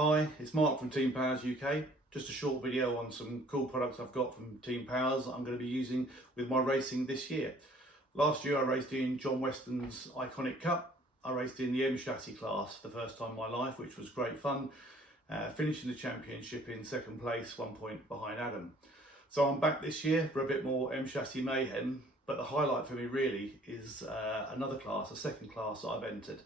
Hi, it's Mark from Team Powers UK. Just a short video on some cool products I've got from Team Powers that I'm going to be using with my racing this year. Last year I raced in John Weston's Iconic Cup. I raced in the M chassis class for the first time in my life, which was great fun. Finishing the championship in second place, 1 point behind Adam. So I'm back this year for a bit more M chassis mayhem, but the highlight for me really is another class, a second class that I've entered.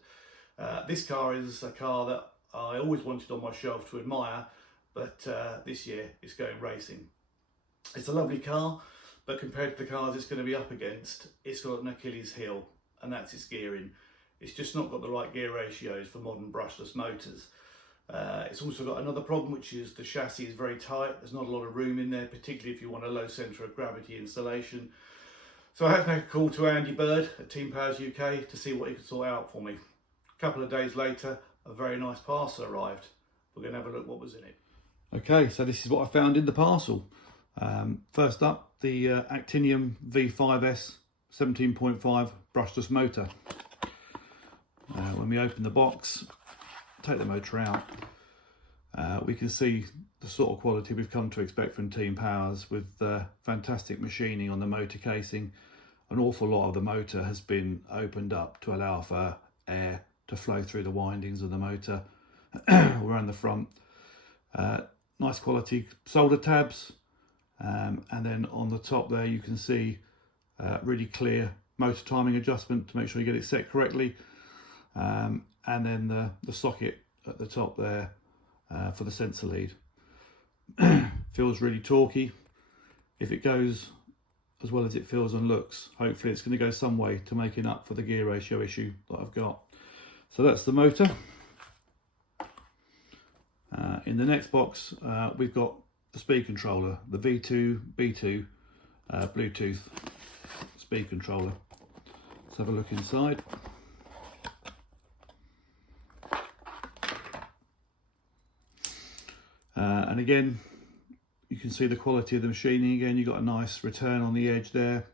This car is a car that I always wanted on my shelf to admire, but this year it's going racing. It's a lovely car, but compared to the cars it's going to be up against, it's got an Achilles heel, and that's its gearing. It's just not got the right gear ratios for modern brushless motors. It's also got another problem, which is the chassis is very tight. There's not a lot of room in there, particularly if you want a low centre of gravity installation. So I had to make a call to Andy Bird at Team Powers UK to see what he could sort out for me. A couple of days later, a very nice parcel arrived. We're going to have a look what was in it. Okay, so this is what I found in the parcel. First up, the Actinium V5S 17.5 brushless motor. When we open the box, take the motor out, we can see the sort of quality we've come to expect from Team Powers, with fantastic machining on the motor casing. An awful lot of the motor has been opened up to allow for air to flow through the windings of the motor around the front. Nice quality solder tabs, and then on the top there you can see really clear motor timing adjustment to make sure you get it set correctly, and then the socket at the top there for the sensor lead. Feels really torquey. If it goes as well as it feels and looks, hopefully it's going to go some way to making up for the gear ratio issue that I've got. So that's the motor. In the next box we've got the speed controller, the V2B2 Bluetooth speed controller. Let's have a look inside. And again, you can see the quality of the machining. Again, you've got a nice return on the edge there,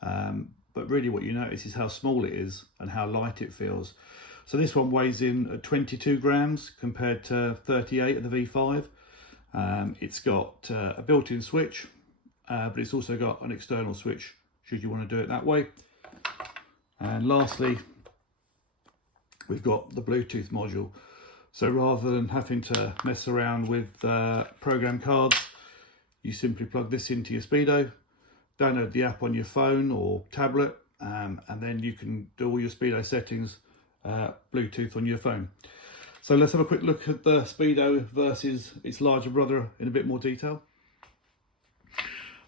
but really what you notice is how small it is and how light it feels. So this one weighs in at 22 grams compared to 38 of the V5. It's got a built-in switch, but it's also got an external switch should you want to do it that way. And lastly, we've got the Bluetooth module. So rather than having to mess around with program cards, you simply plug this into your Speedo, download the app on your phone or tablet, and then you can do all your Speedo settings Bluetooth on your phone. So let's have a quick look at the Speedo versus its larger brother in a bit more detail.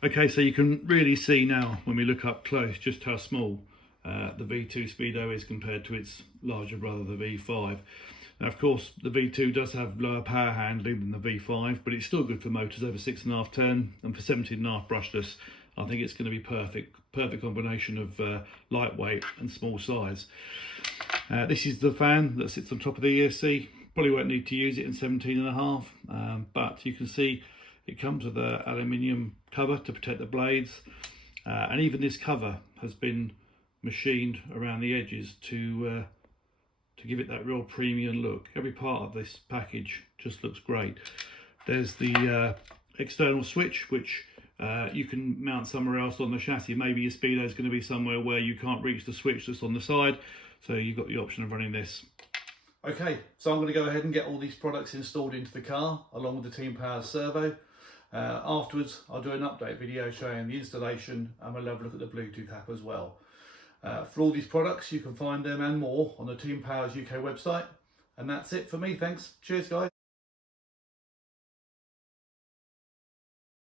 Okay, so you can really see now when we look up close just how small the V2 Speedo is compared to its larger brother, the V5. Now, of course, the V2 does have lower power handling than the V5, but it's still good for motors over 6.5 ton, and for 17.5 brushless, I think it's going to be perfect combination of lightweight and small size. This is the fan that sits on top of the ESC. Probably won't need to use it in 17.5, but you can see it comes with an aluminium cover to protect the blades, and even this cover has been machined around the edges to give it that real premium look. Every part of this package just looks great. There's the external switch, which you can mount somewhere else on the chassis. Maybe your Speedo is going to be somewhere where you can't reach the switch that's on the side, so you've got the option of running this. Okay, so I'm going to go ahead and get all these products installed into the car along with the Team Powers servo. Afterwards I'll do an update video showing the installation, and we'll have a look at the Bluetooth app as well. For all these products, you can find them and more on the Team Powers UK website. And that's it for me. Thanks. Cheers, guys.